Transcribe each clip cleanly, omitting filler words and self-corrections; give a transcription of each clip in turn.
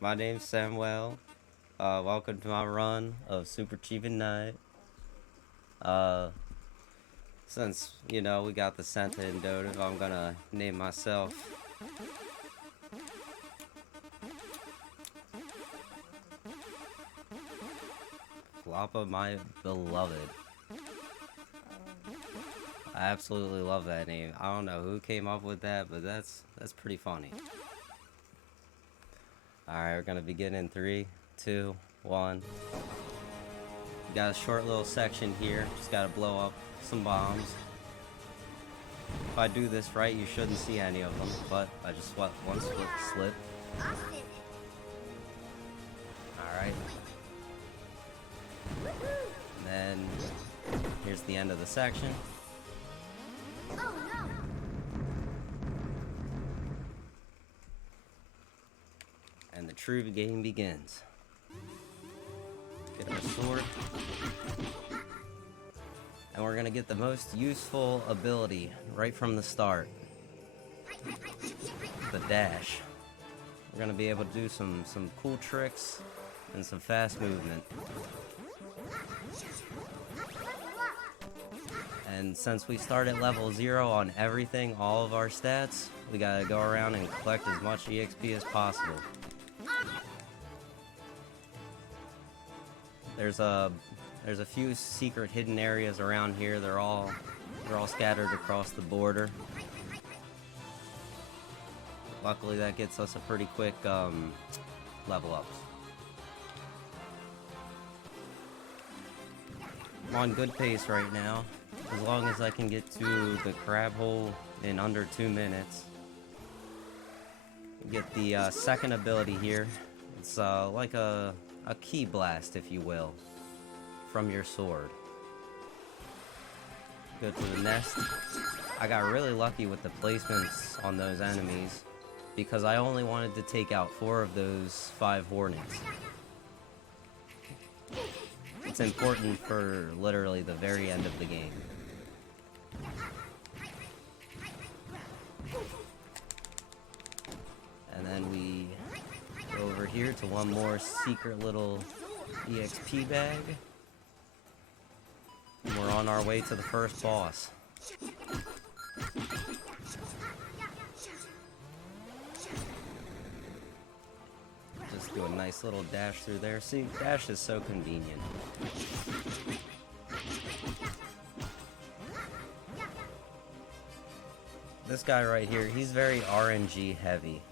My name's Samuel. Welcome to my run of Super Chibi Night. Since, you know, we got the Santa and Dotive, I'm gonna name myself Floppa My Beloved. I absolutely love that name. I don't know who came up with that, but that's pretty funny. Alright, we're gonna begin in 3, 2, 1. Got a short little section here. Just gotta blow up some bombs. If I do this right, you shouldn't see any of them, but I just swept one slip. Alright. Then, here's the end of the section. And the true game begins. Get our sword. And we're gonna get the most useful ability right from the start. The dash. We're gonna be able to do some cool tricks and some fast movement. And since we start at level 0 on everything, all of our stats, we gotta go around and collect as much EXP as possible. There's a few secret hidden areas around here. They're all scattered across the border. Luckily, that gets us a pretty quick level ups. I'm on good pace right now. As long as I can get to the crab hole in under 2 minutes. Get the second ability here. It's like a key blast, if you will, from your sword. Go to the nest. I got really lucky with the placements on those enemies because I only wanted to take out 4 of those 5 hornets. It's important for literally the very end of the game. And then we go over here to one more secret little EXP bag. And we're on our way to the first boss. Just do a nice little dash through there. See, dash is so convenient. This guy right here, he's very RNG heavy.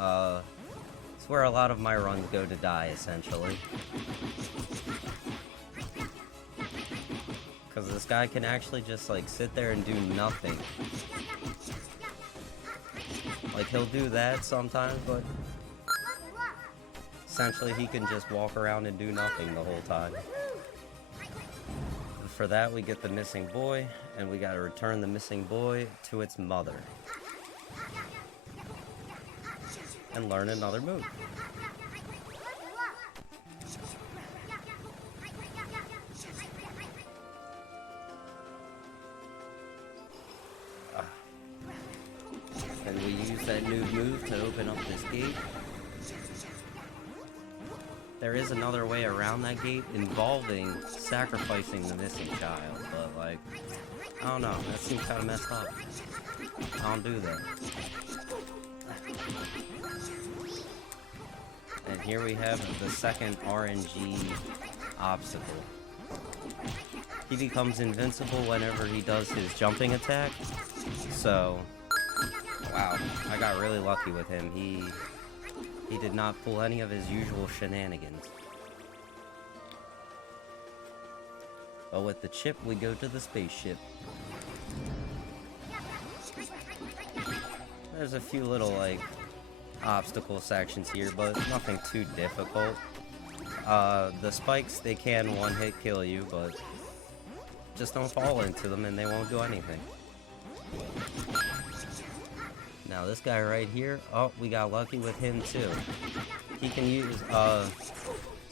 It's where a lot of my runs go to die, essentially. Because this guy can actually just, like, sit there and do nothing. Like, he'll do that sometimes, but essentially he can just walk around and do nothing the whole time. For that, we get the missing boy, and we gotta return the missing boy to its mother. And learn another move. And we use that new move to open up this gate. There is another way around that gate involving sacrificing the missing child, but like, I don't know, that seems kind of messed up. I don't do that. And here we have the second RNG obstacle. He becomes invincible whenever he does his jumping attack. So, wow, I got really lucky with him. He did not pull any of his usual shenanigans. But with the chip, we go to the spaceship. There's a few little, like, obstacle sections here, but nothing too difficult. The spikes, they can one-hit kill you, but just don't fall into them and they won't do anything. Now this guy right here, oh, we got lucky with him too. He can use,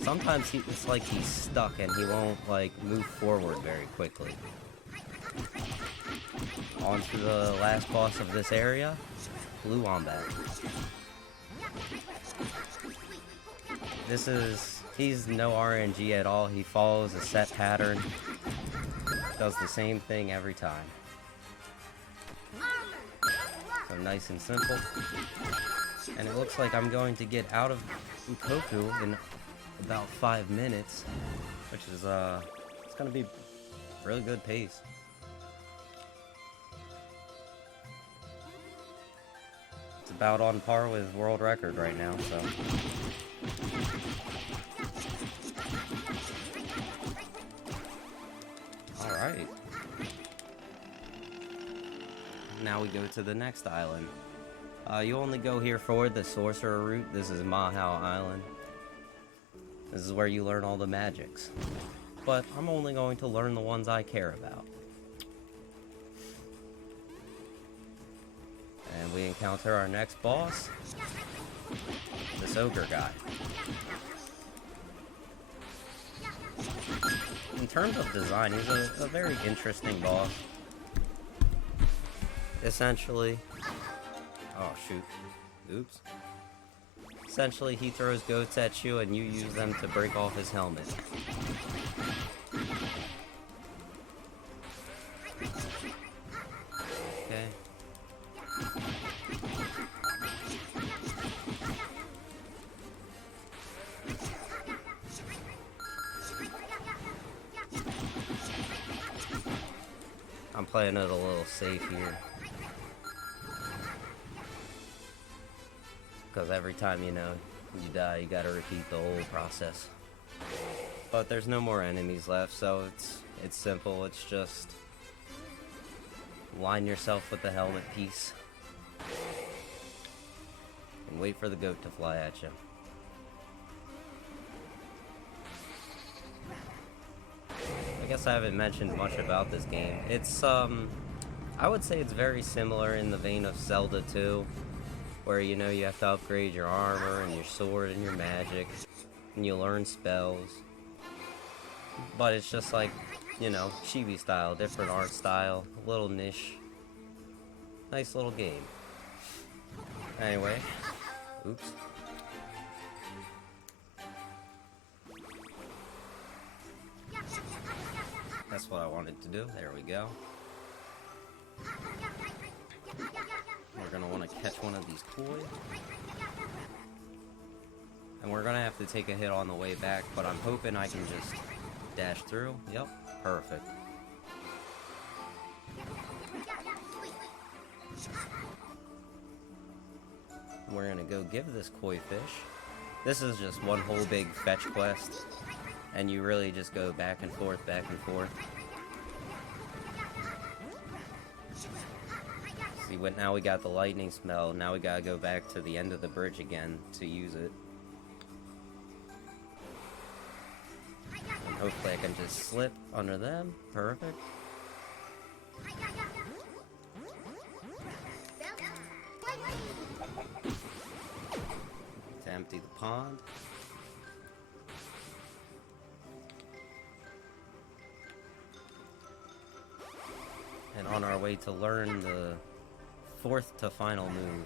sometimes it's like he's stuck and he won't, like, move forward very quickly. On to the last boss of this area, Blue Wombat. He's no RNG at all. He follows a set pattern. Does the same thing every time. So nice and simple. And it looks like I'm going to get out of Ukoku in about 5 minutes, which is it's gonna be really good pace. It's about on par with world record right now, so. Alright. Now we go to the next island. You only go here for the Sorcerer route. This is Mahao Island. This is where you learn all the magics. But I'm only going to learn the ones I care about. And we encounter our next boss. This ogre guy. In terms of design, he's a very interesting boss. Essentially... Oh, shoot. Oops. Essentially, he throws goats at you and you use them to break off his helmet. Okay. I'm playing it a little safe here. Because every time, you know, you die, you gotta repeat the whole process. But there's no more enemies left, so it's simple. It's just line yourself with the helmet piece and wait for the goat to fly at you. I guess I haven't mentioned much about this game. It's I would say it's very similar in the vein of Zelda 2. Where, you know, you have to upgrade your armor and your sword and your magic, and you learn spells. But it's just like, you know, Chibi style, different art style, a little niche. Nice little game. Anyway, oops. That's what I wanted to do. There we go. We're gonna want to catch one of these koi. And we're gonna have to take a hit on the way back, but I'm hoping I can just dash through. Yep, perfect. We're gonna go give this koi fish. This is just one whole big fetch quest. And you really just go back and forth, back and forth. See, now we got the lightning smell. Now we gotta go back to the end of the bridge again to use it. And hopefully I can just slip under them. Perfect. To empty the pond. And on our way to learn the fourth to final move.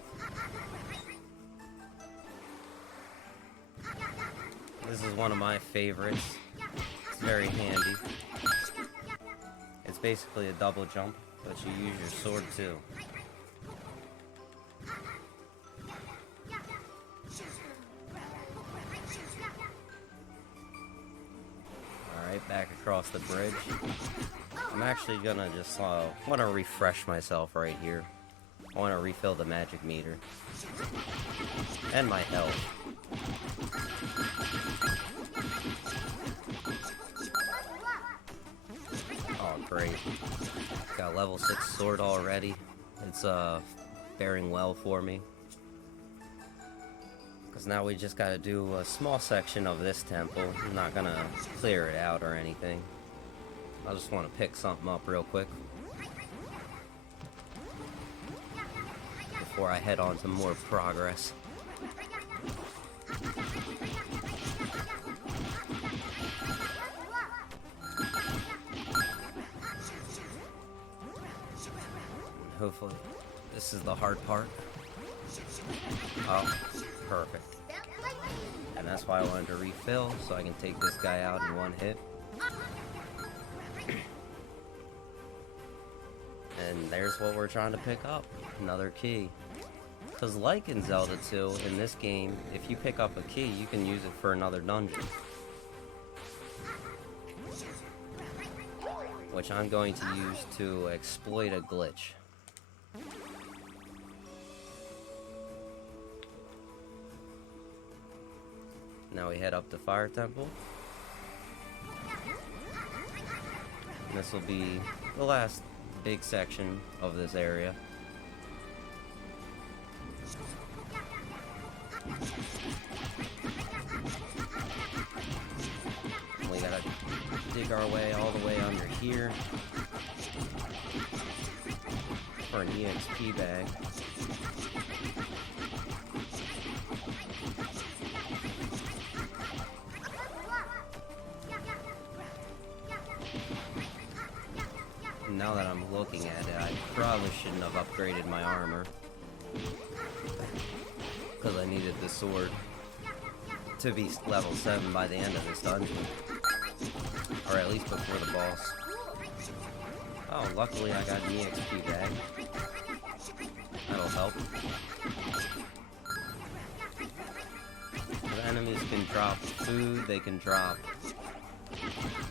This is one of my favorites. It's very handy. It's basically a double jump, but you use your sword too. Alright, back across the bridge. I'm actually gonna just want to refresh myself right here. I want to refill the magic meter. And my health. Oh, great. Got a level 6 sword already. It's bearing well for me. Because now we just gotta do a small section of this temple. I'm not gonna clear it out or anything. I just want to pick something up real quick before I head on to more progress. Hopefully, this is the hard part. Oh, perfect. And that's why I wanted to refill, so I can take this guy out in one hit. And there's what we're trying to pick up. Another key. Because like in Zelda 2, in this game, if you pick up a key, you can use it for another dungeon. Which I'm going to use to exploit a glitch. Now we head up to Fire Temple. And this will be the last big section of this area. We gotta dig our way all the way under here for an EXP bag. Now that I'm looking at it, I probably shouldn't have upgraded my armor. Because I needed the sword to be level 7 by the end of this dungeon. Or at least before the boss. Oh, luckily I got an EXP bag. That'll help. The enemies can drop food, they can drop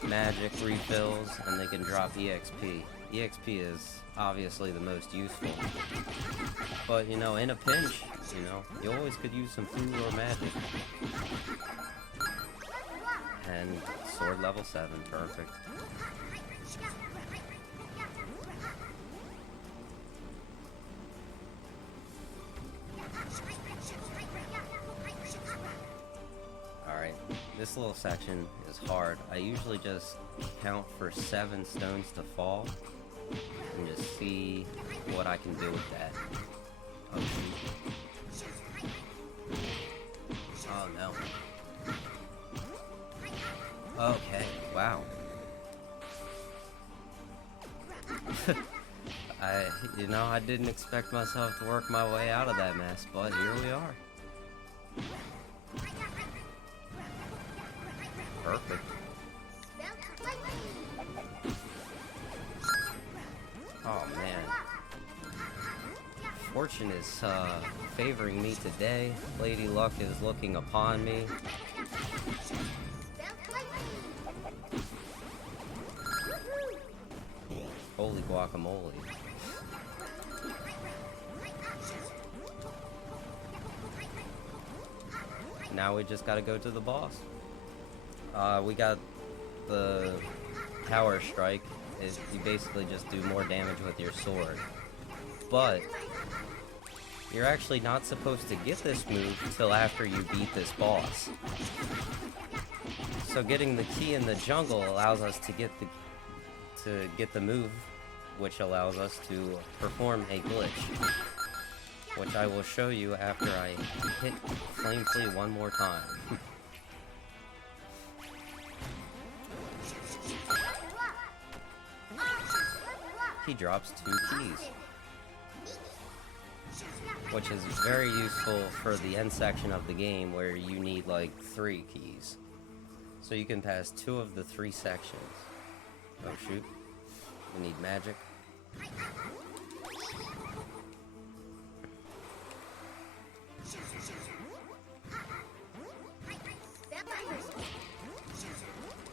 magic refills, and they can drop EXP. EXP is obviously the most useful. But, you know, in a pinch, you know, you always could use some food or magic. And sword level 7, perfect. Alright, this little section is hard. I usually just count for 7 stones to fall and just see what I can do with that. Oh, shoot. Oh no. Okay, wow. I didn't expect myself to work my way out of that mess, but here we are. Perfect. Oh man. Fortune is favoring me today. Lady Luck is looking upon me. Holy guacamole. Now we just gotta go to the boss. We got the power strike. You basically just do more damage with your sword. But you're actually not supposed to get this move until after you beat this boss. So getting the key in the jungle allows us to get the move, which allows us to perform a glitch, which I will show you after I hit Flame Flea one more time. He drops 2 keys, which is very useful for the end section of the game where you need like 3 keys. So you can pass 2 of the 3 sections. Oh shoot. We need magic.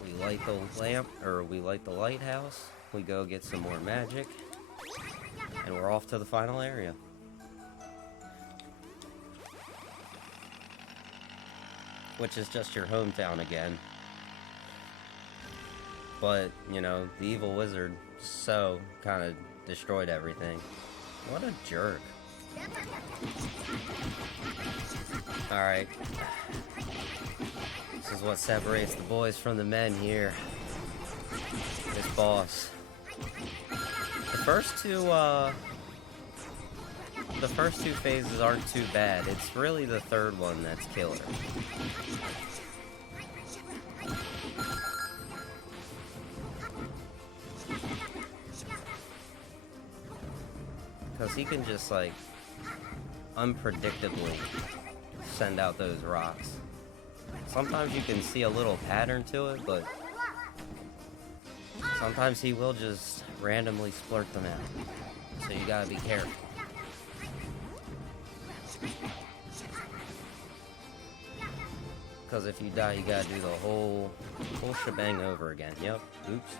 We light the lamp, or we light the lighthouse. We go get some more magic. And we're off to the final area. Which is just your hometown again. But, you know, the evil wizard kind of destroyed everything. What a jerk. Alright. This is what separates the boys from the men here. This boss. The first two phases aren't too bad. It's really the third one that's killer. Because he can just, like, unpredictably send out those rocks. Sometimes you can see a little pattern to it, but sometimes he will just randomly splurt them out. So you gotta be careful. Because if you die, you gotta do the whole shebang over again. Yep. Oops.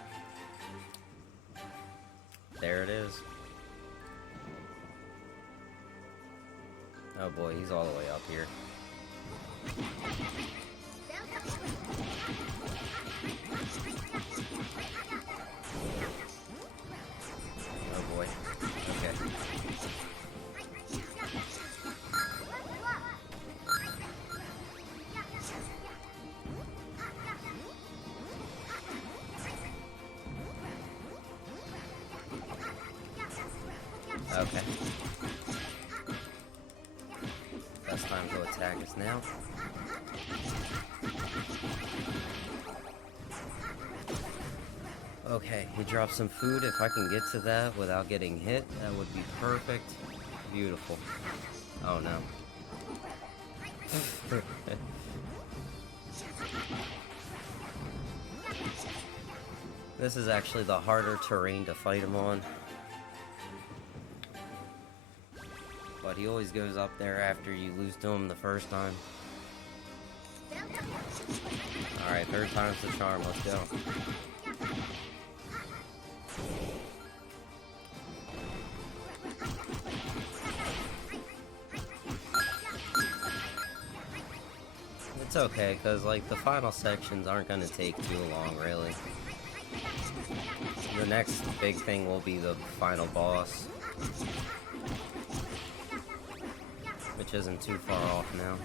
There it is. Oh boy, he's all the way up here. Oh boy. Okay. Okay. Best time to attack is now. Okay, he dropped some food. If I can get to that without getting hit, that would be perfect. Beautiful. Oh no. This is actually the harder terrain to fight him on. But he always goes up there after you lose to him the first time. Alright, third time's the charm, let's go. It's okay, because like the final sections aren't going to take too long, really. The next big thing will be the final boss, which isn't too far off now.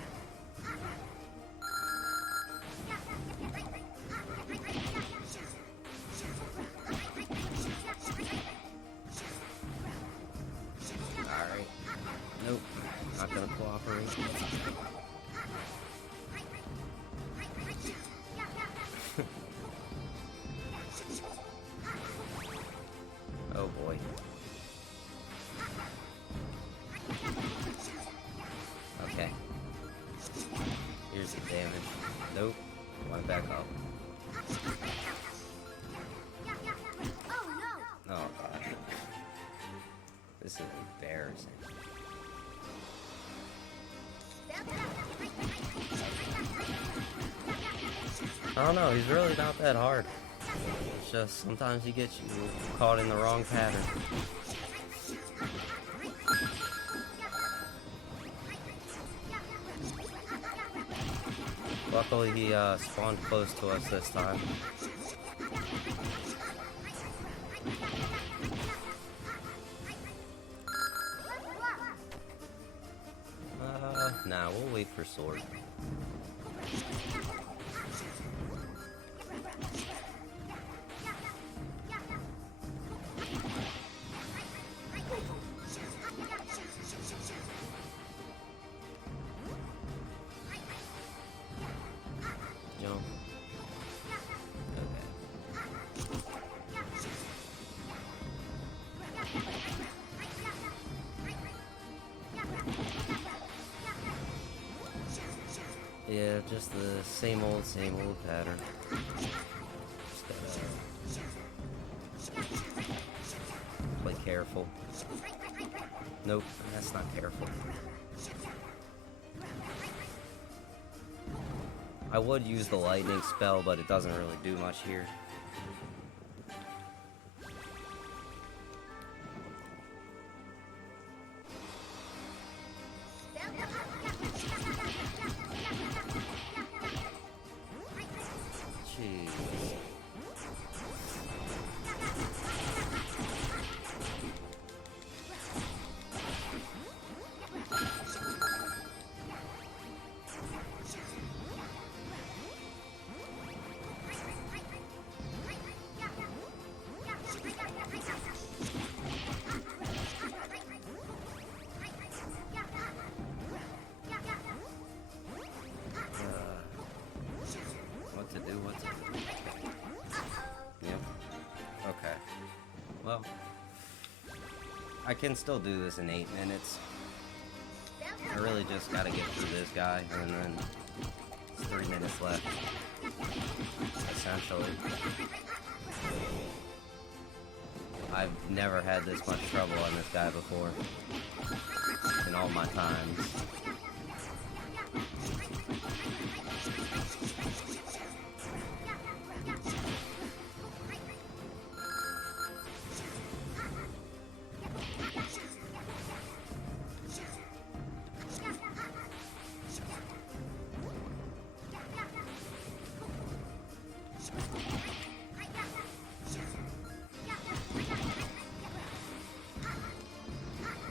Alright. Nope. Not gonna cooperate. Oh boy. Okay. Here's the damage. Nope. Went back up. Oh god. This is embarrassing. I don't know, he's really not that hard. It's just sometimes he gets you caught in the wrong pattern. Luckily he spawned close to us this time. Nah, we'll wait for sword. Jump. Yeah, just the same old pattern. Just gotta play careful. Nope, that's not careful. I would use the lightning spell, but it doesn't really do much here. Well, I can still do this in 8 minutes. I really just gotta get through this guy, and then it's 3 minutes left, essentially. I've never had this much trouble on this guy before, in all my times.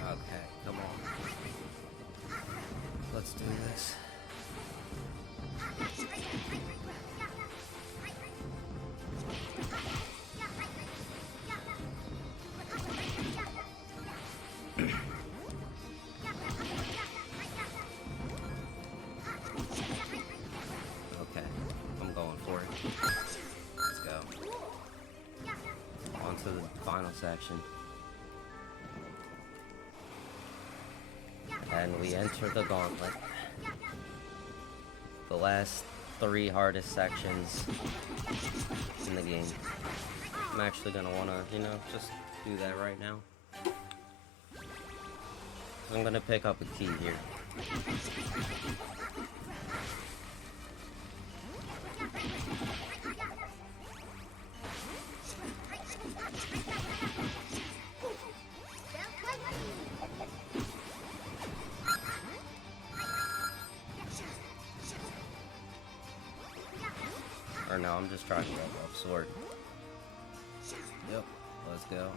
Okay, come on. Let's do this. Okay, I'm going for it. Let's go. On to the final section. And we enter the gauntlet. The last 3 hardest sections in the game. I'm actually gonna wanna, you know, just do that right now. I'm gonna pick up a key here. Or no, I'm just trying to level up sword. Yep, let's go.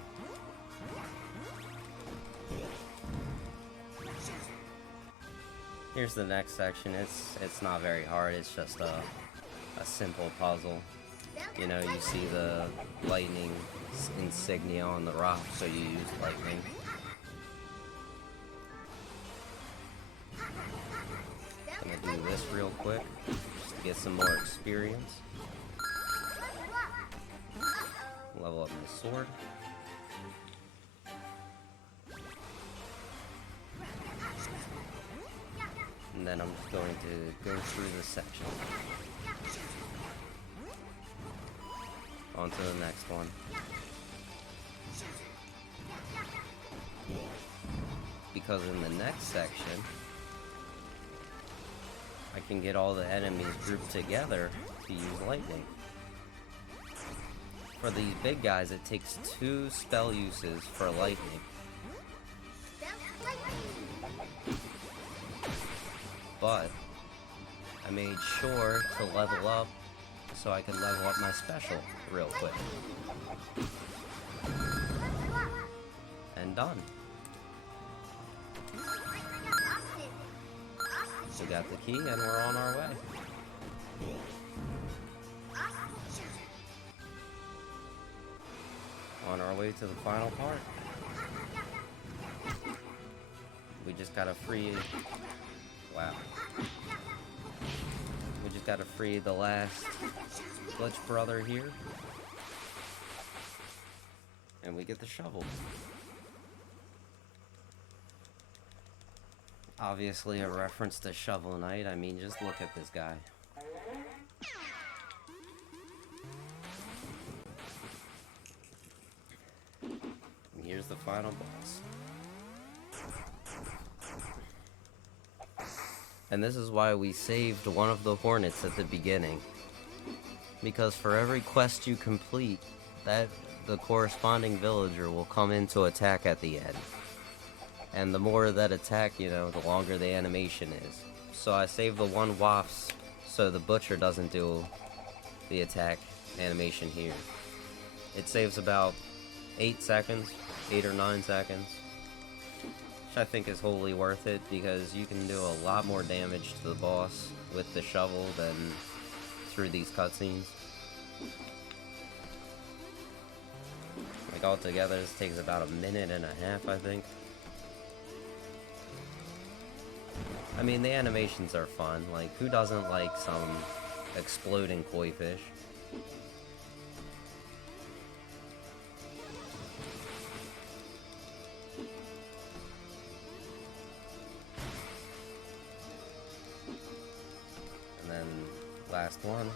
Here's the next section. It's not very hard. It's just a simple puzzle. You know, you see the lightning insignia on the rock, so you use lightning. I'm gonna do this real quick, just to get some more experience. Level up my sword. And then I'm just going to go through this section. On to the next one. Because in the next section, I can get all the enemies grouped together to use lightning. For these big guys, it takes 2 spell uses for lightning. But I made sure to level up so I could level up my special real quick. And done. We got the key and we're on our way. On our way to the final part. We just gotta free... Wow. We just gotta free the last glitch brother here. And we get the shovel. Obviously a reference to Shovel Knight. I mean, just look at this guy. And here's the final boss. And this is why we saved one of the hornets at the beginning. Because for every quest you complete, the corresponding villager will come in to attack at the end. And the more that attack, you know, the longer the animation is. So I saved the one wasp so the butcher doesn't do the attack animation here. It saves about 8 seconds, 8 or 9 seconds. Which I think is wholly worth it because you can do a lot more damage to the boss with the shovel than through these cutscenes. Like altogether, this takes about 1.5 minutes, I think. I mean, the animations are fun. Like, who doesn't like some exploding koi fish? And then Last one.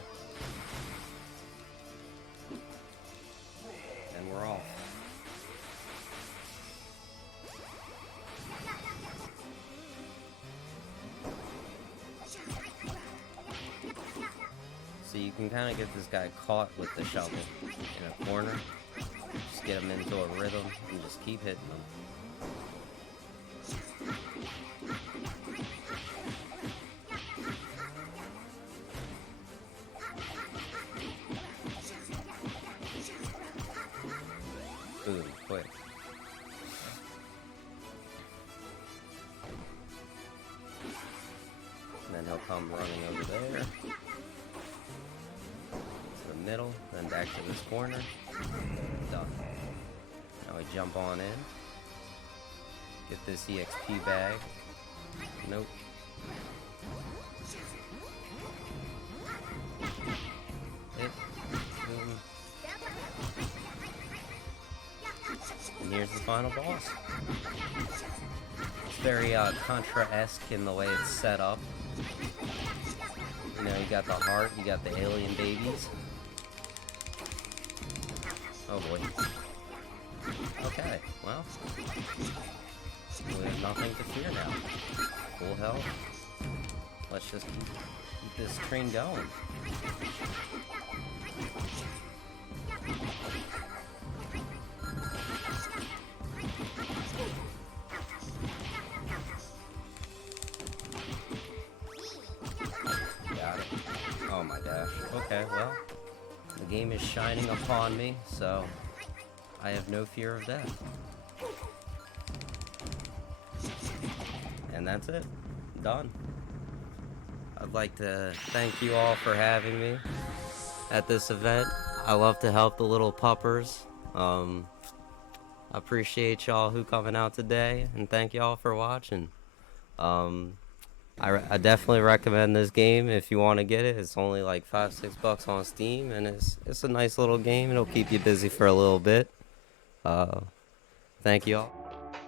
And we're off. So you can kind of get this guy caught with the shovel in a corner. Just get him into a rhythm and just keep hitting him. Boom, quick. And then he'll come running over there. To the middle, then back to this corner. Done. Now we jump on in. Get this EXP bag. Nope. Hit. Boom. And here's the final boss. It's very Contra-esque in the way it's set up. You know, you got the heart, you got the alien babies. Oh boy. Okay, well. We have nothing to fear now. Full health. Let's just keep this train going. Got it. Oh my gosh. Okay, well, the game is shining upon me, so I have no fear of death. And that's it. Done. I'd like to thank you all for having me at this event. I love to help the little puppers. I appreciate y'all who coming out today, and thank y'all for watching. I definitely recommend this game if you want to get it. It's only like $5-6 on Steam, and it's a nice little game. It'll keep you busy for a little bit. Thank you all.